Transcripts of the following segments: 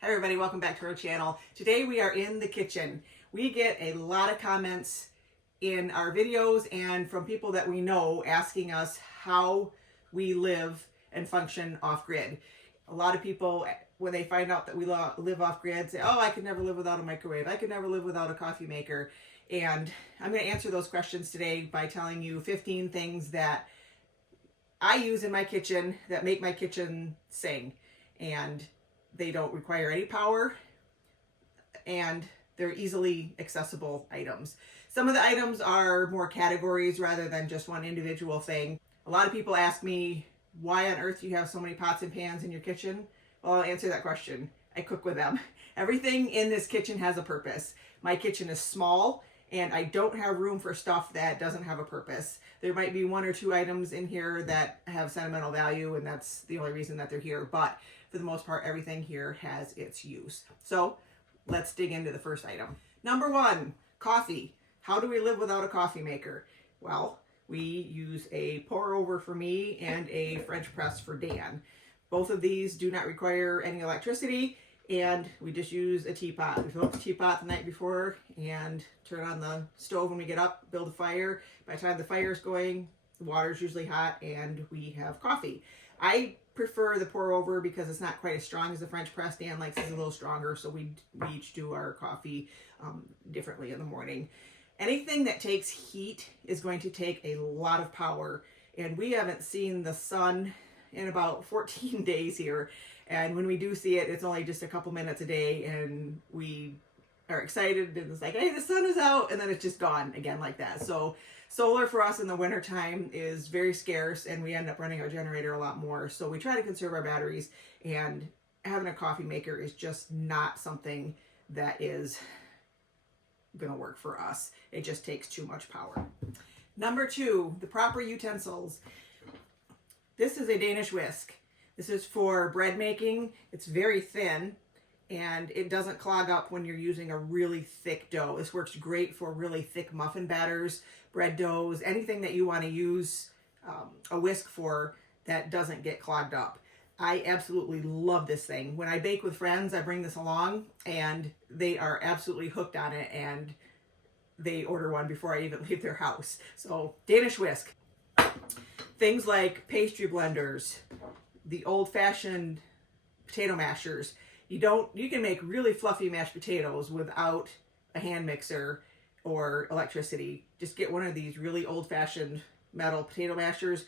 Hi everybody, welcome back to our channel. Today we are in the kitchen. We get a lot of comments in our videos and from people that we know asking us how we live and function off-grid. A lot of people, when they find out that we live off-grid, say, oh, I could never live without a microwave. I could never live without a coffee maker. And I'm going to answer those questions today by telling you 15 things that I use in my kitchen that make my kitchen sing. And they don't require any power, and they're easily accessible items. Some of the items are more categories rather than just one individual thing. A lot of people ask me, why on earth do you have so many pots and pans in your kitchen? Well, I'll answer that question. I cook with them. Everything in this kitchen has a purpose. My kitchen is small, and I don't have room for stuff that doesn't have a purpose. There might be one or two items in here that have sentimental value, and that's the only reason that they're here. But for the most part, everything here has its use. So let's dig into the first item. Number one, coffee. How do we live without a coffee maker? Well, we use a pour over for me and a French press for Dan. Both of these do not require any electricity, and we just use a teapot. We fill up the teapot the night before and turn on the stove when we get up, build a fire. By the time the fire is going, the water's usually hot and we have coffee. I prefer the pour over because it's not quite as strong as the French press. Dan likes it a little stronger, so we each do our coffee differently in the morning. Anything that takes heat is going to take a lot of power, and we haven't seen the sun in about 14 days here. And when we do see it, it's only just a couple minutes a day, and we are excited and it's like, hey, the sun is out, and then it's just gone again like that. So solar for us in the wintertime is very scarce, and we end up running our generator a lot more. So we try to conserve our batteries, and having a coffee maker is just not something that is gonna work for us. It just takes too much power. Number two, the proper utensils. This is a Danish Whisk. This is for bread making. It's very thin, and it doesn't clog up when you're using a really thick dough. This works great for really thick muffin batters, bread doughs, anything that you want to use a whisk for that doesn't get clogged up. I absolutely love this thing. When I bake with friends, I bring this along, and they are absolutely hooked on it, and they order one before I even leave their house. So Danish Whisk. Things like pastry blenders, the old-fashioned potato mashers. You can make really fluffy mashed potatoes without a hand mixer or electricity. Just get one of these really old-fashioned metal potato mashers,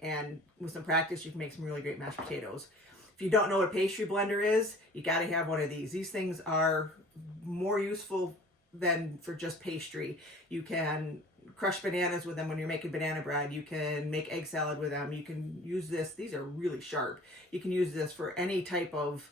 and with some practice, you can make some really great mashed potatoes. If you don't know what a pastry blender is, you got to have one of these. These things are more useful than for just pastry. You can crush bananas with them when you're making banana bread. You can make egg salad with them. You can use this. These are really sharp. You can use this for any type of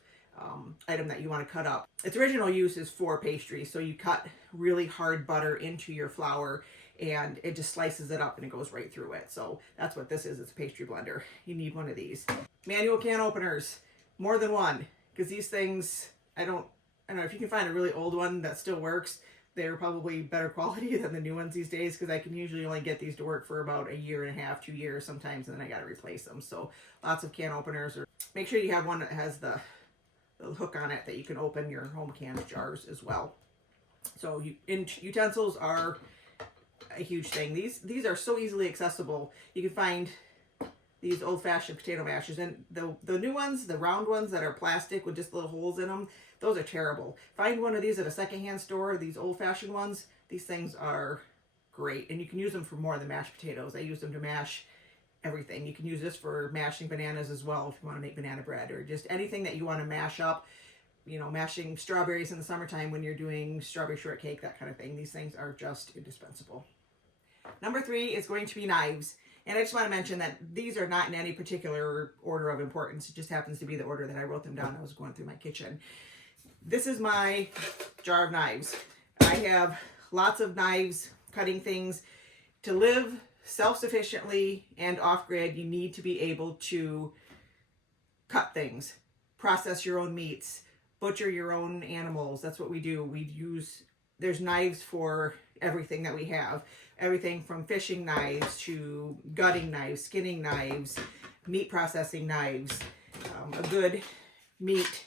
item that you want to cut up. Its original use is for pastry, so you cut really hard butter into your flour and it just slices it up and it goes right through it. So that's what this is. It's a pastry blender. You need one of these. Manual can openers, more than one, because these things, I don't know if you can find a really old one that still works. They're probably better quality than the new ones these days, because I can usually only get these to work for about a year and a half, 2 years sometimes, and then I got to replace them. So lots of can openers. Or make sure you have one that has the hook on it that you can open your home canned jars as well. So utensils are a huge thing. These are so easily accessible. You can find these old-fashioned potato mashers, and the new ones, the round ones that are plastic with just little holes in them, those are terrible. Find one of these at a secondhand store. These old-fashioned ones, these things are great, and you can use them for more than mashed potatoes. I use them to mash everything. You can use this for mashing bananas as well if you want to make banana bread, or just anything that you want to mash up. You know, mashing strawberries in the summertime when you're doing strawberry shortcake, that kind of thing. These things are just indispensable. Number three is going to be knives. And I just want to mention that these are not in any particular order of importance. It just happens to be the order that I wrote them down. I was going through my kitchen. This is my jar of knives. I have lots of knives, cutting things. To live self-sufficiently and off-grid, you need to be able to cut things, process your own meats, butcher your own animals. That's what we do. There's knives for everything that we have. Everything from fishing knives to gutting knives, skinning knives, meat processing knives. A good meat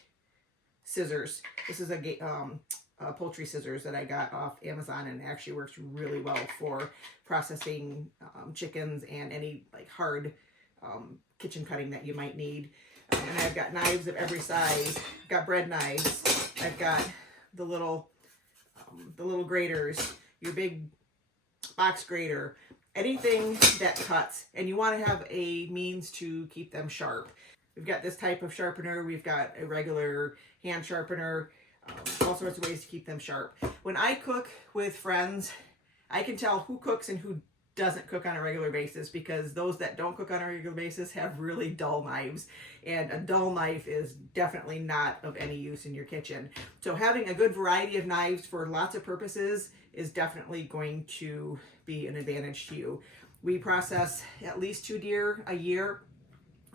scissors. This is a poultry scissors that I got off Amazon, and it actually works really well for processing chickens and any like hard kitchen cutting that you might need. And I've got knives of every size. I've got bread knives. I've got the little graters, your big box grater, anything that cuts, and you want to have a means to keep them sharp. We've got this type of sharpener. We've got a regular hand sharpener, all sorts of ways to keep them sharp. When I cook with friends, I can tell who cooks and who doesn't cook on a regular basis, because those that don't cook on a regular basis have really dull knives, and a dull knife is definitely not of any use in your kitchen. So having a good variety of knives for lots of purposes is definitely going to be an advantage to you. We process at least 2 deer a year,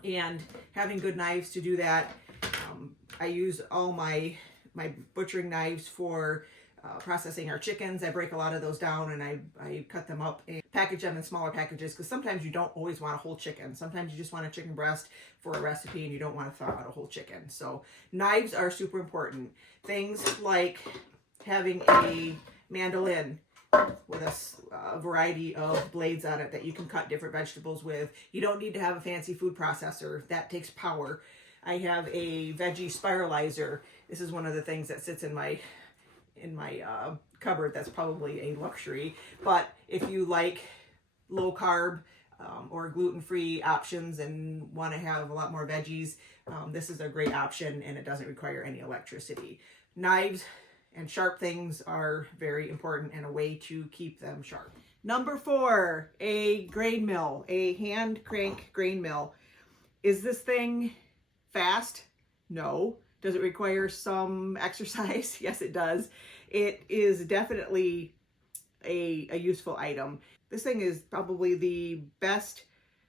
and having good knives to do that. I use all my butchering knives for processing our chickens. I break a lot of those down, and I cut them up and package them in smaller packages, because sometimes you don't always want a whole chicken. Sometimes you just want a chicken breast for a recipe and you don't want to thaw out a whole chicken. So knives are super important. Things like having a mandolin with a variety of blades on it that you can cut different vegetables with. You don't need to have a fancy food processor. That takes power. I have a veggie spiralizer. This is one of the things that sits in my cupboard. That's probably a luxury, but if you like low carb or gluten-free options and want to have a lot more veggies, this is a great option, and it doesn't require any electricity. Knives and sharp things are very important, and a way to keep them sharp. Number 4, a grain mill, a hand crank grain mill. Is this thing fast? No. Does it require some exercise? Yes, it does. It is definitely a useful item. This thing is probably the best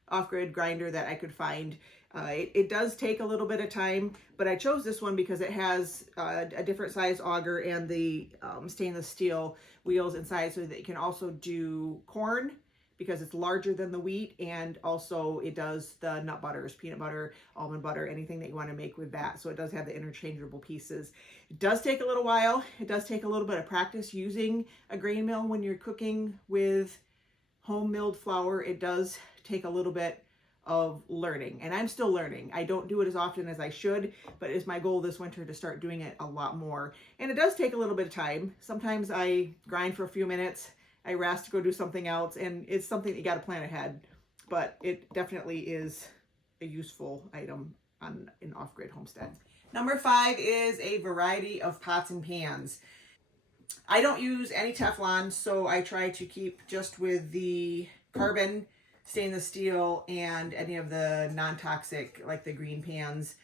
off-grid grinder that I could find. It does take a little bit of time, but I chose this one because it has a different size auger and the stainless steel wheels inside, so that you can also do corn, because it's larger than the wheat, and also it does the nut butters, peanut butter, almond butter, anything that you want to make with that. So it does have the interchangeable pieces. It does take a little while. It does take a little bit of practice using a grain mill when you're cooking with home milled flour. It does take a little bit of learning, and I'm still learning. I don't do it as often as I should, but it's my goal this winter to start doing it a lot more. And it does take a little bit of time. Sometimes I grind for a few minutes, I rest to go do something else, and it's something that you got to plan ahead, but it definitely is a useful item on an off-grid homestead. Number 5 is a variety of pots and pans. I don't use any Teflon, so I try to keep just with the carbon, stainless steel, and any of the non-toxic, like the green pans.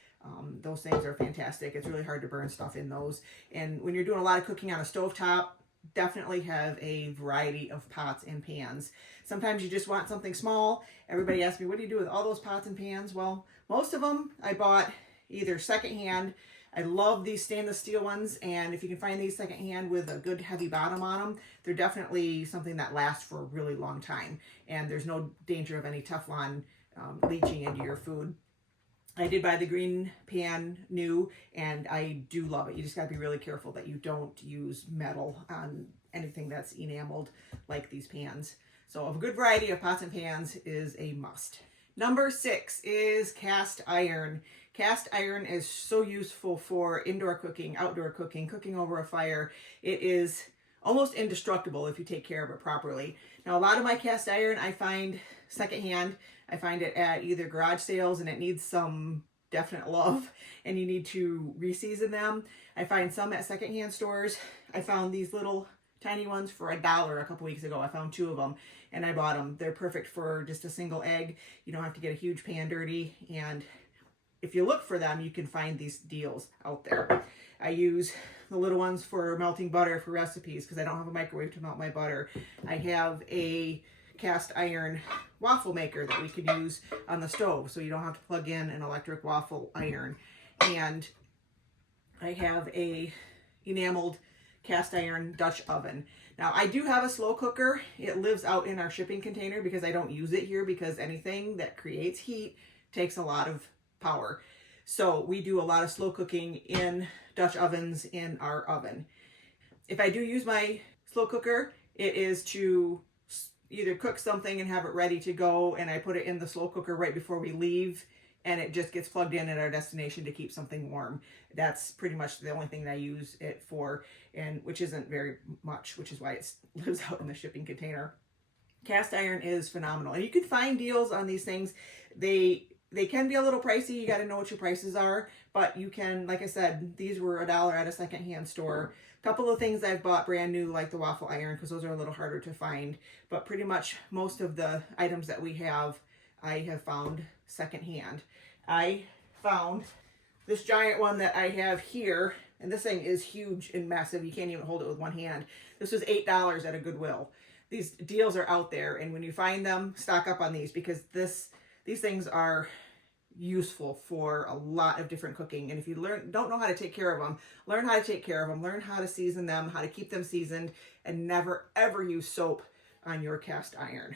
Those things are fantastic. It's really hard to burn stuff in those. And when you're doing a lot of cooking on a stovetop, definitely have a variety of pots and pans. Sometimes you just want something small. Everybody asks me, what do you do with all those pots and pans? Well, most of them I bought either secondhand. I love these stainless steel ones, and if you can find these secondhand with a good heavy bottom on them, they're definitely something that lasts for a really long time, and there's no danger of any Teflon leaching into your food. I did buy the green pan new, and I do love it. You just got to be really careful that you don't use metal on anything that's enameled like these pans. So a good variety of pots and pans is a must. Number 6 is cast iron. Cast iron is so useful for indoor cooking, outdoor cooking, cooking over a fire. It is almost indestructible if you take care of it properly. Now, a lot of my cast iron I find secondhand. I find it at either garage sales, and it needs some definite love, and you need to reseason them. I find some at secondhand stores. I found these little tiny ones for $1 a couple weeks ago. I found 2 of them, and I bought them. They're perfect for just a single egg. You don't have to get a huge pan dirty, and if you look for them, you can find these deals out there. I use the little ones for melting butter for recipes, because I don't have a microwave to melt my butter. I have a cast iron waffle maker that we could use on the stove, so you don't have to plug in an electric waffle iron. And I have a enameled cast iron Dutch oven. Now, I do have a slow cooker. It lives out in our shipping container because I don't use it here, because anything that creates heat takes a lot of power. So we do a lot of slow cooking in Dutch ovens in our oven. If I do use my slow cooker, it is to either cook something and have it ready to go, and I put it in the slow cooker right before we leave, and it just gets plugged in at our destination to keep something warm. That's pretty much the only thing that I use it for, and which isn't very much, which is why it lives out in the shipping container. Cast iron is phenomenal, and you can find deals on these things. They can be a little pricey. You got to know what your prices are, but you can, like I said, these were $1 at a secondhand store. A couple of things I've bought brand new, like the waffle iron, because those are a little harder to find, but pretty much most of the items that we have, I have found secondhand. I found this giant one that I have here, and this thing is huge and massive. You can't even hold it with one hand. This was $8 at a Goodwill. These deals are out there, and when you find them, stock up on these, because these things are useful for a lot of different cooking. And if you don't know how to take care of them, learn how to take care of them, learn how to season them, how to keep them seasoned, and never ever use soap on your cast iron.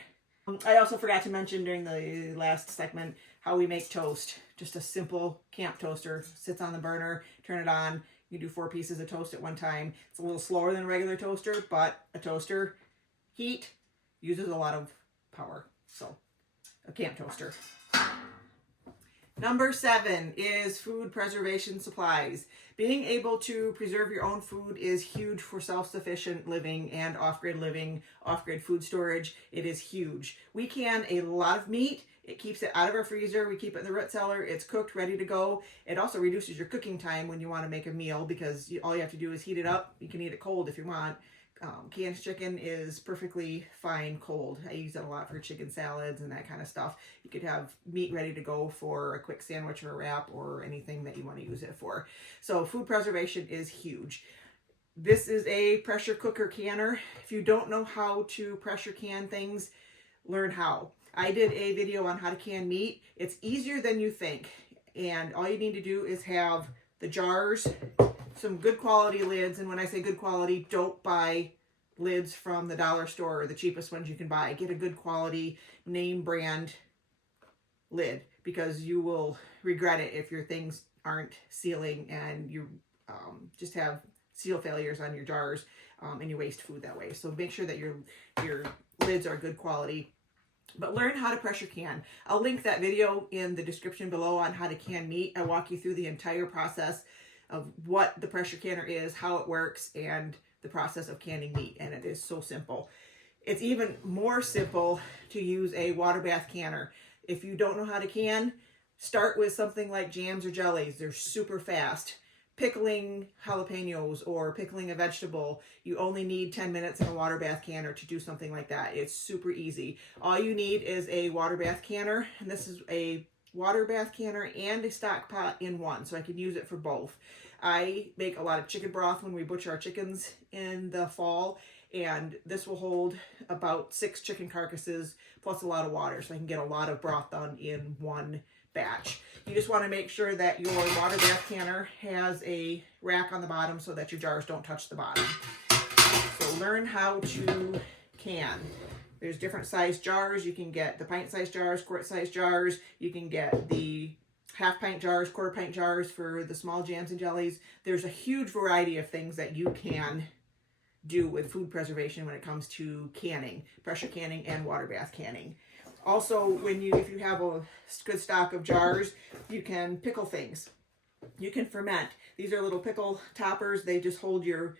I also forgot to mention during the last segment how we make toast. Just a simple camp toaster. Sits on the burner, turn it on. You do 4 pieces of toast at one time. It's a little slower than a regular toaster, but a toaster, heat, uses a lot of power. So, a camp toaster. Number 7 is food preservation supplies. Being able to preserve your own food is huge for self-sufficient living and off-grid living, off-grid food storage. It is huge. We can a lot of meat. It keeps it out of our freezer. We keep it in the root cellar. It's cooked, ready to go. It also reduces your cooking time when you want to make a meal, because all you have to do is heat it up. You can eat it cold if you want. Canned chicken is perfectly fine cold. I use it a lot for chicken salads and that kind of stuff. You could have meat ready to go for a quick sandwich or a wrap or anything that you want to use it for. So food preservation is huge. This is a pressure cooker canner. If you don't know how to pressure can things, learn how. I did a video on how to can meat. It's easier than you think. And all you need to do is have the jars, some good quality lids, and when I say good quality, don't buy lids from the dollar store or the cheapest ones you can buy. Get a good quality name brand lid, because you will regret it if your things aren't sealing and you just have seal failures on your jars, and you waste food that way. So make sure that your lids are good quality. But learn how to pressure can. I'll link that video in the description below on how to can meat. I walk you through the entire process of what the pressure canner is, how it works, and the process of canning meat. And it is so simple. It's even more simple to use a water bath canner. If you don't know how to can, start with something like jams or jellies. They're super fast. Pickling jalapenos or pickling a vegetable, you only need 10 minutes in a water bath canner to do something like that. It's super easy. All you need is a water bath canner, and this is a water bath canner and a stock pot in one, so I can use it for both. I make a lot of chicken broth when we butcher our chickens in the fall, and this will hold about 6 chicken carcasses plus a lot of water, so I can get a lot of broth done in one batch. You just want to make sure that your water bath canner has a rack on the bottom so that your jars don't touch the bottom. So learn how to can. There's different size jars. You can get the pint size jars, quart size jars. You can get the half pint jars, quarter pint jars for the small jams and jellies. There's a huge variety of things that you can do with food preservation when it comes to canning, pressure canning and water bath canning. Also, if you have a good stock of jars, you can pickle things. You can ferment. These are little pickle toppers. They just hold your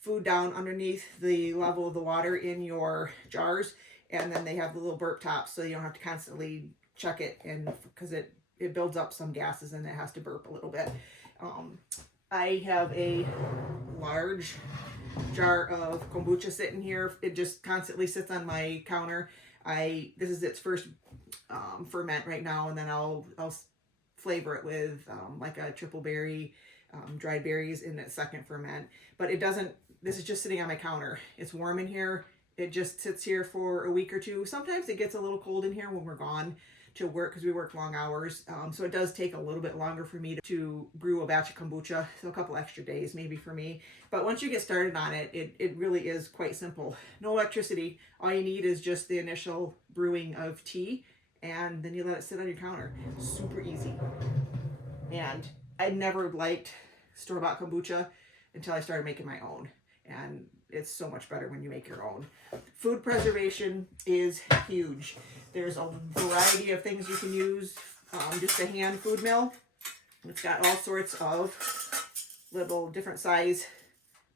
food down underneath the level of the water in your jars, and then they have the little burp tops, so you don't have to constantly check it, and because it builds up some gases and it has to burp a little bit. I have a large jar of kombucha sitting here. It just constantly sits on my counter. This is its first ferment right now, and then I'll flavor it with like a triple berry, dried berries in its second ferment. But this is just sitting on my counter. It's warm in here. It just sits here for a week or two. Sometimes it gets a little cold in here when we're gone to work, because we work long hours. So it does take a little bit longer for me to brew a batch of kombucha. So a couple extra days maybe for me. But once you get started on it, it really is quite simple. No electricity. All you need is just the initial brewing of tea, and then you let it sit on your counter. Super easy. And I never liked store-bought kombucha until I started making my own. And it's so much better when you make your own. Food preservation is huge. There's a variety of things you can use. Just a hand food mill. It's got all sorts of little different size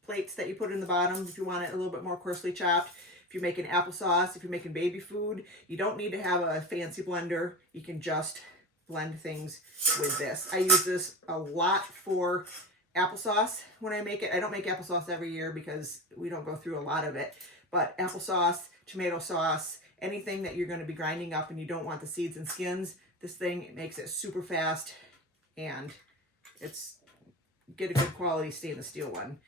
plates that you put in the bottom if you want it a little bit more coarsely chopped. If you're making applesauce, if you're making baby food, you don't need to have a fancy blender. You can just blend things with this. I use this a lot for applesauce when I make it. I don't make applesauce every year because we don't go through a lot of it. But applesauce, tomato sauce, anything that you're going to be grinding up and you don't want the seeds and skins, this thing makes it super fast, and it's get a good quality stainless steel one.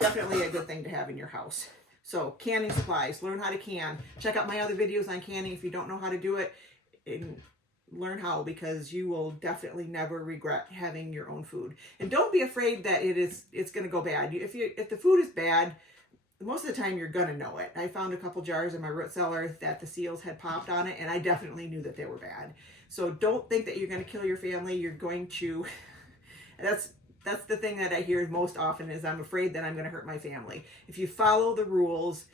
Definitely a good thing to have in your house. So canning supplies, learn how to can. Check out my other videos on canning if you don't know how to do it. And learn how, because you will definitely never regret having your own food. And don't be afraid that it's going to go bad. If the food is bad, most of the time you're going to know it. I found a couple jars in my root cellar that the seals had popped on it, and I definitely knew that they were bad. So don't think that you're going to kill your family. You're going to, that's the thing that I hear most often, is I'm afraid that I'm going to hurt my family. If you follow the rules,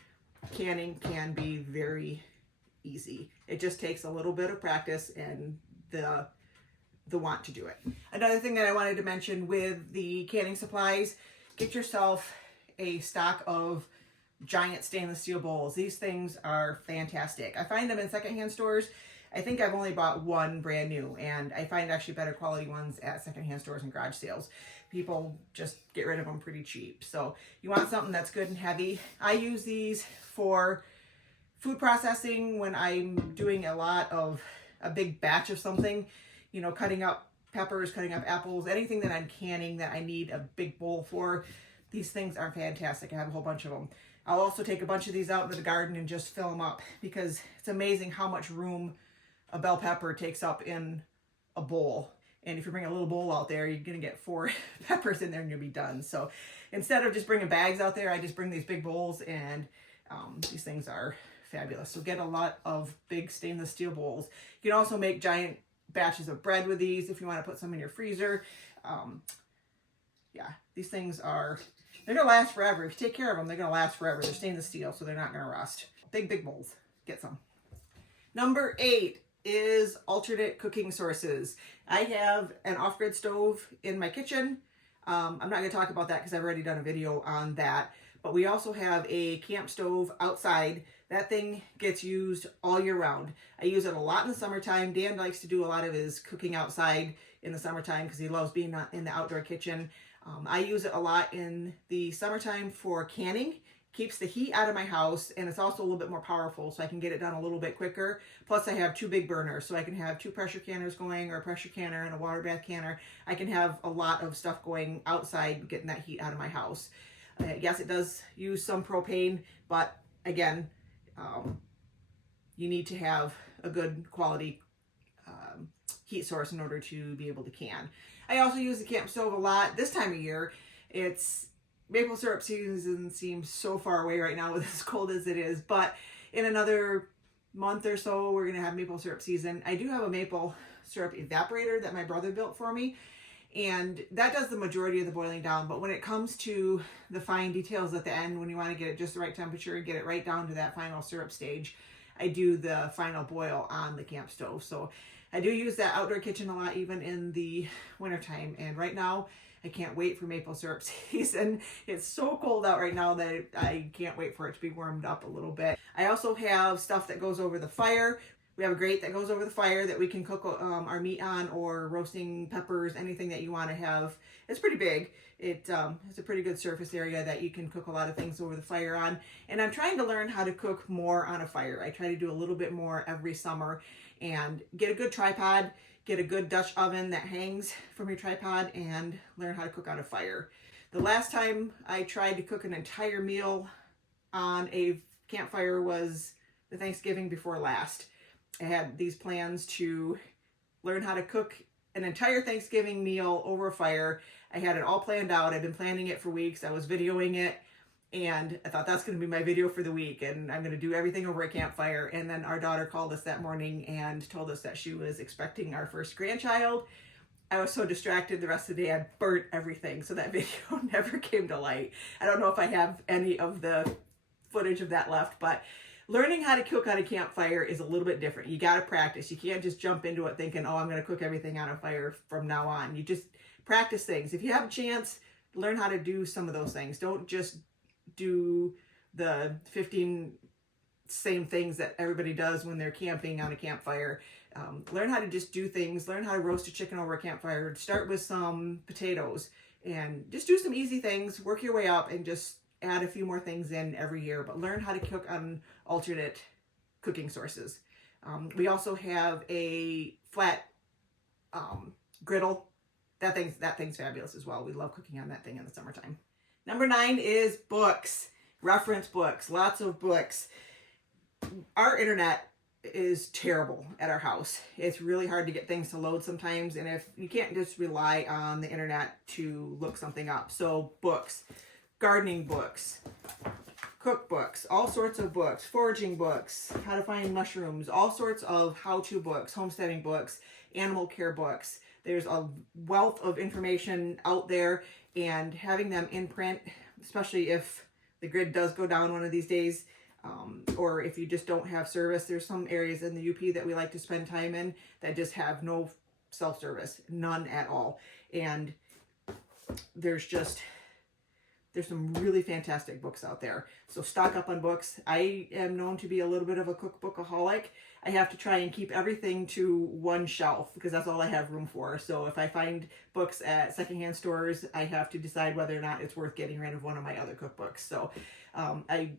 canning can be very easy. It just takes a little bit of practice and the want to do it. Another thing that I wanted to mention with the canning supplies, get yourself a stock of giant stainless steel bowls. These things are fantastic. I find them in secondhand stores. I think I've only bought one brand new, and I find actually better quality ones at secondhand stores and garage sales. People just get rid of them pretty cheap. So you want something that's good and heavy. I use these for food processing when I'm doing a big batch of something, you know, cutting up peppers, cutting up apples, anything that I'm canning that I need a big bowl for. These things are fantastic. I have a whole bunch of them. I'll also take a bunch of these out into the garden and just fill them up, because it's amazing how much room a bell pepper takes up in a bowl. And if you bring a little bowl out there, you're going to get 4 peppers in there and you'll be done. So instead of just bringing bags out there, I just bring these big bowls, and these things are fabulous. So get a lot of big stainless steel bowls. You can also make giant batches of bread with these if you want to put some in your freezer. Yeah, these things they're going to last forever. If you take care of them, they're going to last forever. They're stainless steel, so they're not going to rust. Big bowls. Get some. Number 8 is alternate cooking sources. I have an off-grid stove in my kitchen. I'm not going to talk about that because I've already done a video on that. But we also have a camp stove outside. That thing gets used all year round. I use it a lot in the summertime. Dan likes to do a lot of his cooking outside in the summertime because he loves being in the outdoor kitchen. I use it a lot in the summertime for canning. Keeps the heat out of my house, and it's also a little bit more powerful, so I can get it done a little bit quicker. Plus I have 2 big burners, so I can have 2 pressure canners going, or a pressure canner and a water bath canner. I can have a lot of stuff going outside, getting that heat out of my house. Yes, it does use some propane, but again, you need to have a good quality heat source in order to be able to can. I also use the camp stove a lot this time of year. It's maple syrup season seems so far away right now with as cold as it is, but in another month or so, we're going to have maple syrup season. I do have a maple syrup evaporator that my brother built for me, and that does the majority of the boiling down. But when it comes to the fine details at the end, when you want to get it just the right temperature and get it right down to that final syrup stage, I do the final boil on the camp stove. So I do use that outdoor kitchen a lot, even in the wintertime. And right now, I can't wait for maple syrup season. It's so cold out right now that I can't wait for it to be warmed up a little bit. I also have stuff that goes over the fire. We have a grate that goes over the fire that we can cook our meat on, or roasting peppers, anything that you want to have. It's pretty big. It's a pretty good surface area that you can cook a lot of things over the fire on. And I'm trying to learn how to cook more on a fire. I try to do a little bit more every summer, and get a good tripod, get a good Dutch oven that hangs from your tripod, and learn how to cook on a fire. The last time I tried to cook an entire meal on a campfire was the Thanksgiving before last. I had these plans to learn how to cook an entire Thanksgiving meal over a fire. I had it all planned out. I've been planning it for weeks. I was videoing it, and I thought that's going to be my video for the week, and I'm going to do everything over a campfire. And then our daughter called us that morning and told us that she was expecting our first grandchild. I was so distracted the rest of the day, I burnt everything. So that video never came to light. I don't know if I have any of the footage of that left, but learning how to cook on a campfire is a little bit different. You got to practice. You can't just jump into it thinking, oh, I'm going to cook everything on a fire from now on. You just practice things. If you have a chance, learn how to do some of those things. Don't just do the 15 same things that everybody does when they're camping on a campfire. Learn how to just do things. Learn how to roast a chicken over a campfire. Start with some potatoes and just do some easy things. Work your way up and just add a few more things in every year, but learn how to cook on alternate cooking sources. We also have a flat griddle. That thing's fabulous as well. We love cooking on that thing in the summertime. Number 9 is books. Reference books. Lots of books. Our internet is terrible at our house. It's really hard to get things to load sometimes, and if you can't just rely on the internet to look something up. So books, gardening books, cookbooks, all sorts of books, foraging books, how to find mushrooms, all sorts of how-to books, homesteading books, animal care books. There's a wealth of information out there, and having them in print, especially if the grid does go down one of these days, or if you just don't have service. There's some areas in the UP that we like to spend time in that just have no self-service, none at all. And there's some really fantastic books out there. So stock up on books. I am known to be a little bit of a cookbookaholic. I have to try and keep everything to one shelf because that's all I have room for. So if I find books at secondhand stores, I have to decide whether or not it's worth getting rid of one of my other cookbooks. So I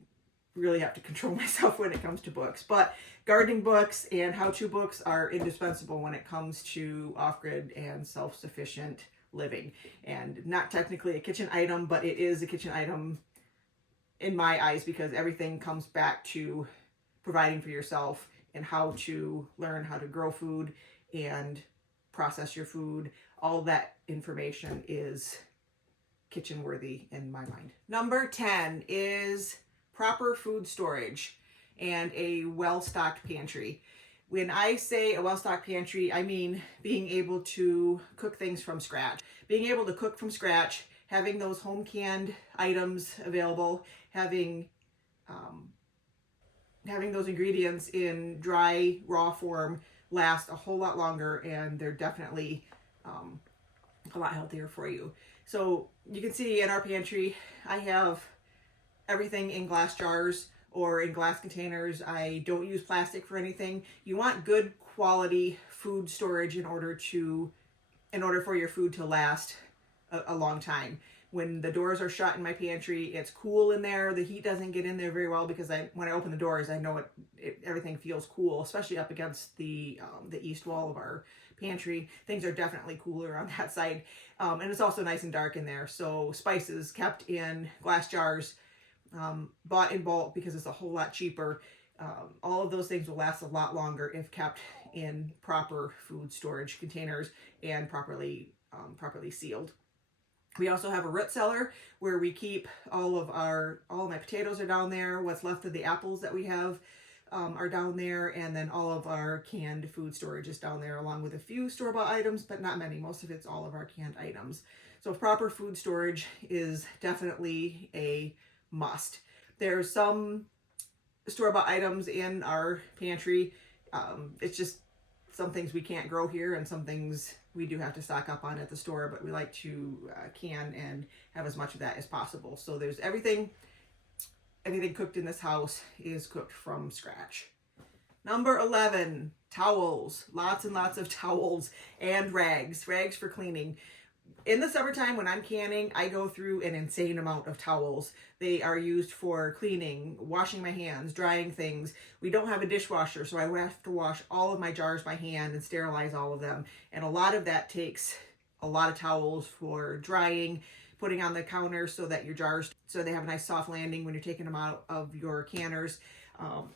really have to control myself when it comes to books. But gardening books and how-to books are indispensable when it comes to off-grid and self-sufficient living. And not technically a kitchen item, but it is a kitchen item in my eyes because everything comes back to providing for yourself and how to learn how to grow food and process your food. All that information is kitchen worthy in my mind. Number 10 is proper food storage and a well-stocked pantry. When I say a well-stocked pantry, I mean being able to cook things from scratch. Being able to cook from scratch, having those home canned items available, having those ingredients in dry, raw form last a whole lot longer, and they're definitely a lot healthier for you. So you can see in our pantry, I have everything in glass jars or in glass containers. I don't use plastic for anything. You want good quality food storage in order for your food to last a long time. When the doors are shut in my pantry, it's cool in there. The heat doesn't get in there very well because when I open the doors, I know everything feels cool, especially up against the east wall of our pantry. Things are definitely cooler on that side. And it's also nice and dark in there. So spices kept in glass jars, bought in bulk because it's a whole lot cheaper. All of those things will last a lot longer if kept in proper food storage containers and properly sealed. We also have a root cellar where we keep all of my potatoes are down there. What's left of the apples that we have are down there, and then all of our canned food storage is down there, along with a few store-bought items, but not many. Most of it's all of our canned items. So proper food storage is definitely a must. There's some store-bought items in our pantry. It's just some things we can't grow here and some things we do have to stock up on at the store, but we like to can and have as much of that as possible. So there's everything cooked in this house is cooked from scratch. Number 11, towels. Lots and lots of towels and rags for cleaning. In the summertime when I'm canning, I go through an insane amount of towels. They are used for cleaning, washing my hands, drying things. We don't have a dishwasher, so I have to wash all of my jars by hand and sterilize all of them. And a lot of that takes a lot of towels for drying, putting on the counter so that your jars, so they have a nice soft landing when you're taking them out of your canners.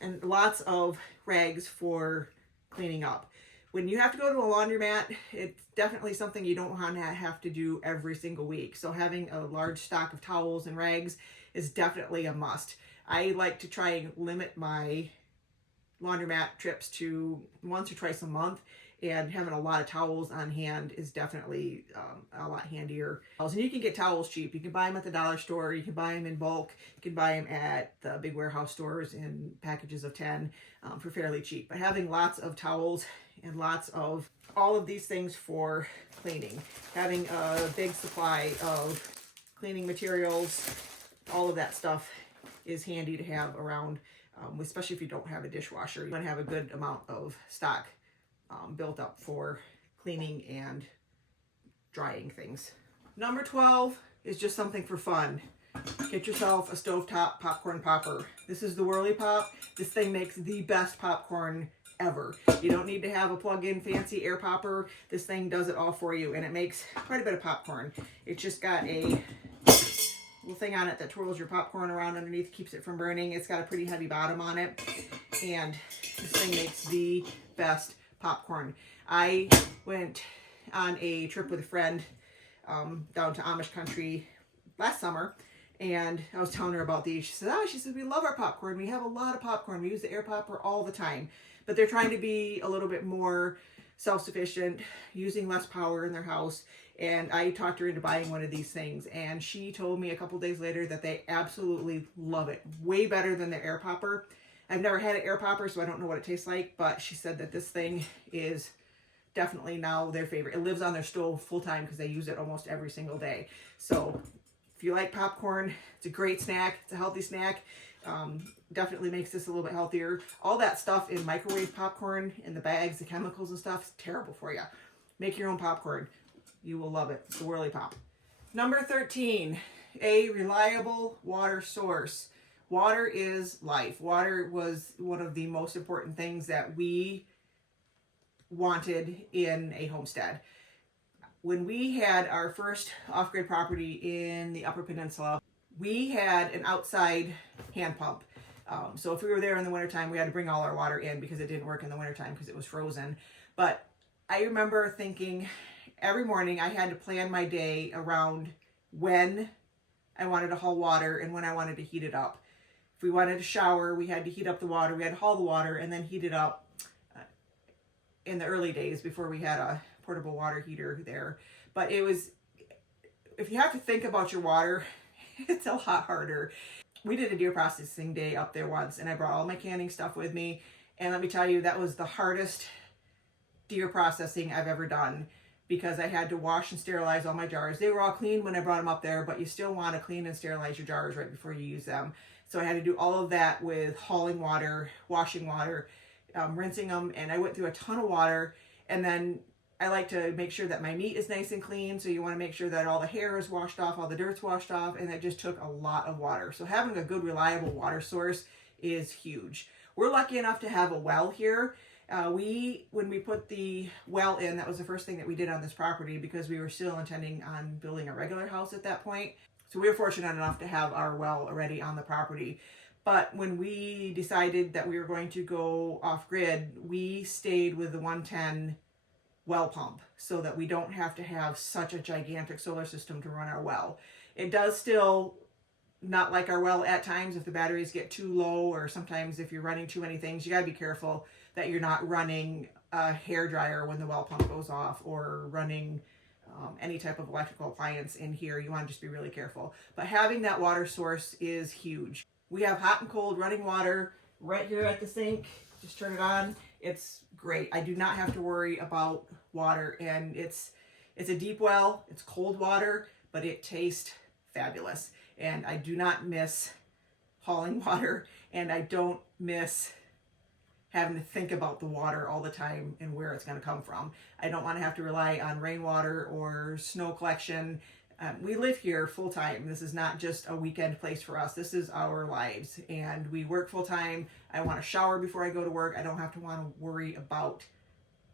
And lots of rags for cleaning up. When you have to go to a laundromat, it's definitely something you don't want to have to do every single week. So having a large stock of towels and rags is definitely a must. I like to try and limit my laundromat trips to once or twice a month. and having a lot of towels on hand is definitely a lot handier. And you can get towels cheap. You can buy them at the dollar store, you can buy them in bulk, you can buy them at the big warehouse stores in packages of 10 for fairly cheap. But having lots of towels and lots of all of these things for cleaning, having a big supply of cleaning materials, all of that stuff is handy to have around, especially if you don't have a dishwasher. You want to have a good amount of stock built up for cleaning and drying things. Number 12 is just something for fun. Get yourself a stovetop popcorn popper. This is the Whirly Pop. This thing makes the best popcorn ever. You don't need to have a plug-in fancy air popper. This thing does it all for you, and it makes quite a bit of popcorn. It's just got a little thing on it that twirls your popcorn around underneath, keeps it from burning. It's got a pretty heavy bottom on it, and this thing makes the best popcorn. I went on a trip with a friend down to Amish country last summer, and I was telling her about these. She said, we love our popcorn. We have a lot of popcorn. We use the air popper all the time. But they're trying to be a little bit more self-sufficient, using less power in their house. And I talked her into buying one of these things. And she told me a couple days later that they absolutely love it. Way better than the air popper. I've never had an air popper, so I don't know what it tastes like. But she said that this thing is definitely now their favorite. It lives on their stove full time because they use it almost every single day. So if you like popcorn, it's a great snack. It's a healthy snack. Definitely makes this a little bit healthier. All that stuff in microwave popcorn, in the bags, the chemicals and stuff, is terrible for you. Make your own popcorn. You will love it. It's the Whirly Pop. Number 13, a reliable water source. Water is life. Water was one of the most important things that we wanted in a homestead. When we had our first off-grid property in the Upper Peninsula, we had an outside hand pump. So if we were there in the wintertime, we had to bring all our water in because it didn't work in the wintertime because it was frozen. But I remember thinking every morning I had to plan my day around when I wanted to haul water and when I wanted to heat it up. If we wanted to shower, we had to heat up the water. We had to haul the water and then heat it up in the early days before we had a portable water heater there. But it was, if you have to think about your water, it's a lot harder. We did a deer processing day up there once, and I brought all my canning stuff with me. And let me tell you, that was the hardest deer processing I've ever done because I had to wash and sterilize all my jars. They were all clean when I brought them up there, but you still want to clean and sterilize your jars right before you use them. So I had to do all of that with hauling water, washing water, rinsing them, and I went through a ton of water. And then I like to make sure that my meat is nice and clean, so you want to make sure that all the hair is washed off, all the dirt's washed off, and it just took a lot of water. So having a good, reliable water source is huge. We're lucky enough to have a well here. When we put the well in, that was the first thing that we did on this property because we were still intending on building a regular house at that point. So we were fortunate enough to have our well already on the property. But when we decided that we were going to go off-grid, we stayed with the 110 well pump so that we don't have to have such a gigantic solar system to run our well. It does still not like our well at times if the batteries get too low, or sometimes if you're running too many things. You got to be careful that you're not running a hair dryer when the well pump goes off, or running any type of electrical appliance in here. You want to just be really careful. But having that water source is huge. We have hot and cold running water right here at the sink. Just turn it on. It's great. I do not have to worry about water, and it's a deep well. It's cold water, but it tastes fabulous. And I do not miss hauling water, and I don't miss having to think about the water all the time and where it's going to come from. I don't want to have to rely on rainwater or snow collection. We live here full time. This is not just a weekend place for us. This is our lives, and we work full time. I want to shower before I go to work. I don't have to want to worry about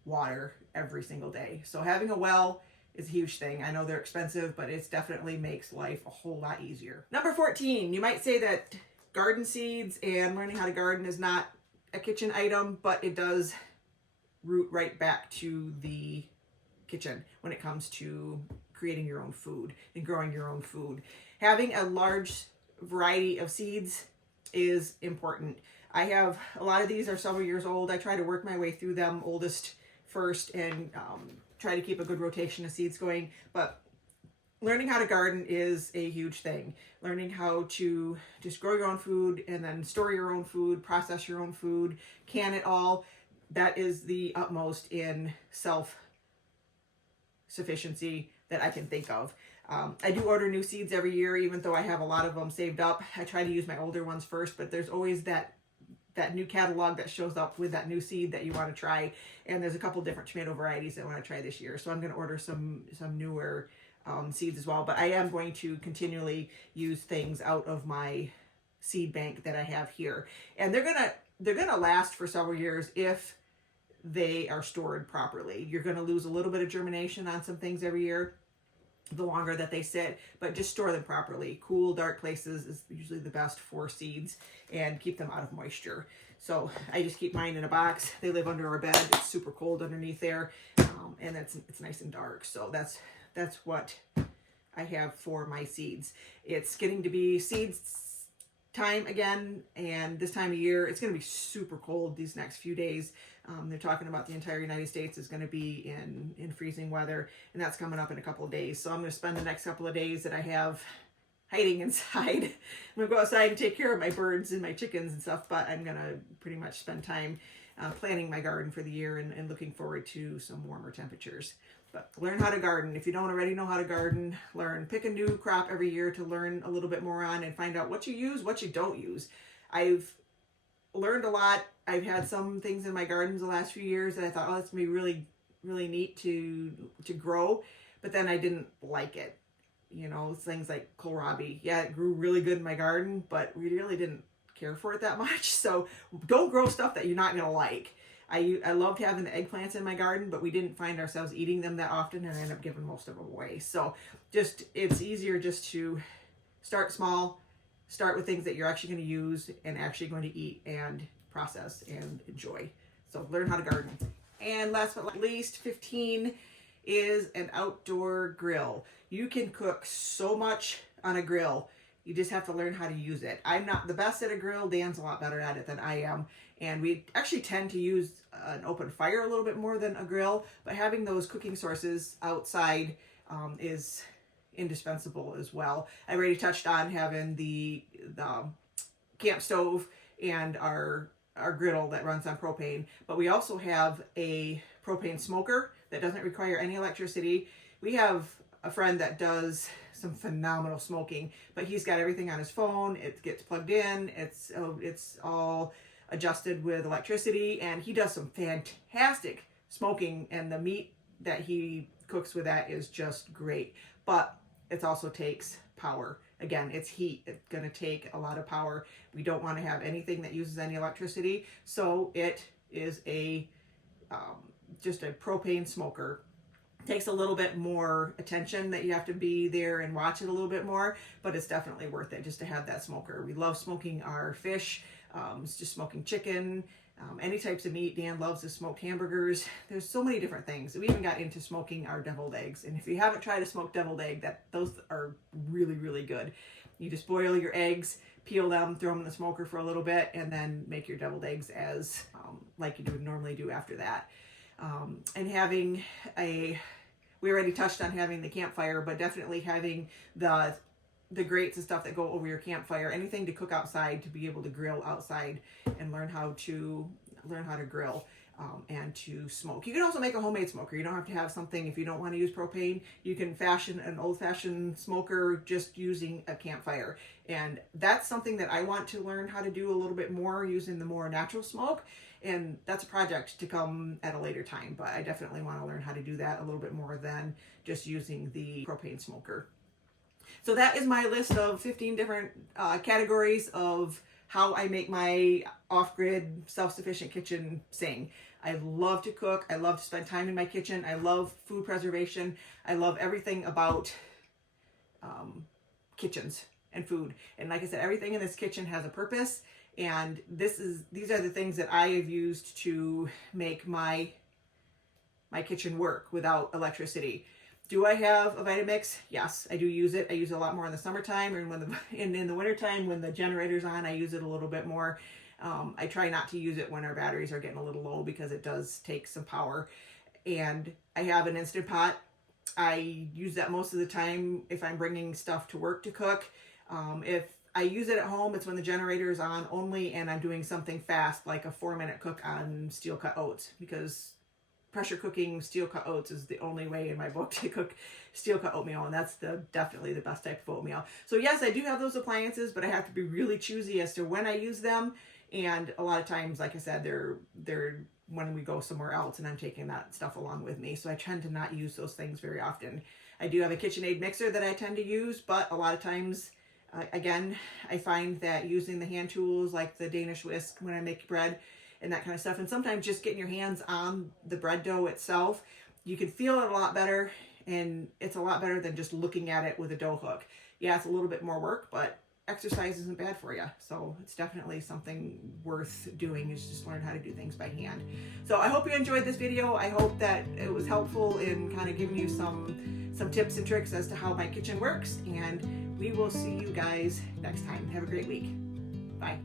water every single day. So having a well is a huge thing. I know they're expensive, but it definitely makes life a whole lot easier. Number 14, you might say that garden seeds and learning how to garden is not a kitchen item, but it does root right back to the kitchen when it comes to creating your own food and growing your own food. Having a large variety of seeds is important. I have a lot of these are several years old. I try to work my way through them, oldest first and try to keep a good rotation of seeds going. But learning how to garden is a huge thing. Learning how to just grow your own food and then store your own food, process your own food, can it all. That is the utmost in self-sufficiency that I can think of. I do order new seeds every year, even though I have a lot of them saved up. I try to use my older ones first, but there's always that new catalog that shows up with that new seed that you want to try. And there's a couple different tomato varieties I want to try this year. So I'm going to order some newer seeds as well. But I am going to continually use things out of my seed bank that I have here. And they're gonna last for several years if they are stored properly. You're going to lose a little bit of germination on some things every year, the longer that they sit, but just store them properly. Cool, dark places is usually the best for seeds, and keep them out of moisture. So I just keep mine in a box. They live under our bed. It's super cold underneath there, and it's nice and dark. So that's what I have for my seeds. It's getting to be seeds time again, and this time of year it's going to be super cold these next few days. They're talking about the entire United States is going to be in freezing weather, and that's coming up in a couple of days. So I'm going to spend the next couple of days that I have hiding inside. I'm going to go outside and take care of my birds and my chickens and stuff, but I'm going to pretty much spend time planning my garden for the year and looking forward to some warmer temperatures. But learn how to garden. If you don't already know how to garden, pick a new crop every year to learn a little bit more on and find out what you use, what you don't use. I've learned a lot. I've had some things in my gardens the last few years that I thought, oh, that's going to be really, really neat to grow. But then I didn't like it. You know, things like kohlrabi. Yeah, it grew really good in my garden, but we really didn't care for it that much. So don't grow stuff that you're not going to like. I loved having the eggplants in my garden, but we didn't find ourselves eating them that often, and I ended up giving most of them away. So it's easier just to start small, start with things that you're actually going to use and actually going to eat and process and enjoy. So learn how to garden. And last but not least, 15 is an outdoor grill. You can cook so much on a grill. You just have to learn how to use it. I'm not the best at a grill. Dan's a lot better at it than I am. And we actually tend to use an open fire a little bit more than a grill. But having those cooking sources outside is indispensable as well. I already touched on having the camp stove and our griddle that runs on propane. But we also have a propane smoker that doesn't require any electricity. We have a friend that does some phenomenal smoking, but he's got everything on his phone. It gets plugged in. It's all adjusted with electricity, and he does some fantastic smoking, and the meat that he cooks with that is just great. But it also takes power. Again, it's heat. It's going to take a lot of power. We don't want to have anything that uses any electricity, so it is just a propane smoker. Takes a little bit more attention, that you have to be there and watch it a little bit more, but it's definitely worth it just to have that smoker. We love smoking our fish, just smoking chicken, any types of meat. Dan loves to smoke hamburgers. There's so many different things. We even got into smoking our deviled eggs, and if you haven't tried a smoked deviled egg, those are really, really good. You just boil your eggs, peel them, throw them in the smoker for a little bit, and then make your deviled eggs as like you would normally do after that. And having we already touched on having the campfire, but definitely having the grates and stuff that go over your campfire, anything to cook outside, to be able to grill outside and learn how to grill and to smoke. You can also make a homemade smoker. You don't have to have something, if you don't want to use propane, you can fashion an old-fashioned smoker just using a campfire. And that's something that I want to learn how to do a little bit more, using the more natural smoke. And that's a project to come at a later time, but I definitely want to learn how to do that a little bit more than just using the propane smoker. So that is my list of 15 different categories of how I make my off-grid, self-sufficient kitchen sing. I love to cook. I love to spend time in my kitchen. I love food preservation. I love everything about kitchens and food. And like I said, everything in this kitchen has a purpose. And these are the things that I have used to make my kitchen work without electricity. Do I have a Vitamix? Yes, I do use it. I use it a lot more in the summertime, and in the wintertime when the generator's on, I use it a little bit more. I try not to use it when our batteries are getting a little low, because it does take some power. and I have an Instant Pot. I use that most of the time if I'm bringing stuff to work to cook. If I use it at home, it's when the generator is on only and I'm doing something fast, like a 4-minute cook on steel cut oats, because pressure cooking steel cut oats is the only way in my book to cook steel cut oatmeal, and that's definitely the best type of oatmeal. So yes, I do have those appliances, but I have to be really choosy as to when I use them. And a lot of times, like I said, they're when we go somewhere else and I'm taking that stuff along with me. So I tend to not use those things very often. I do have a KitchenAid mixer that I tend to use, but a lot of times, again, I find that using the hand tools like the Danish Whisk when I make bread and that kind of stuff, and sometimes just getting your hands on the bread dough itself, you can feel it a lot better, and it's a lot better than just looking at it with a dough hook. Yeah, it's a little bit more work, but exercise isn't bad for you. So it's definitely something worth doing, is just learn how to do things by hand. So I hope you enjoyed this video. I hope that it was helpful in kind of giving you some tips and tricks as to how my kitchen works, and we will see you guys next time. Have a great week. Bye.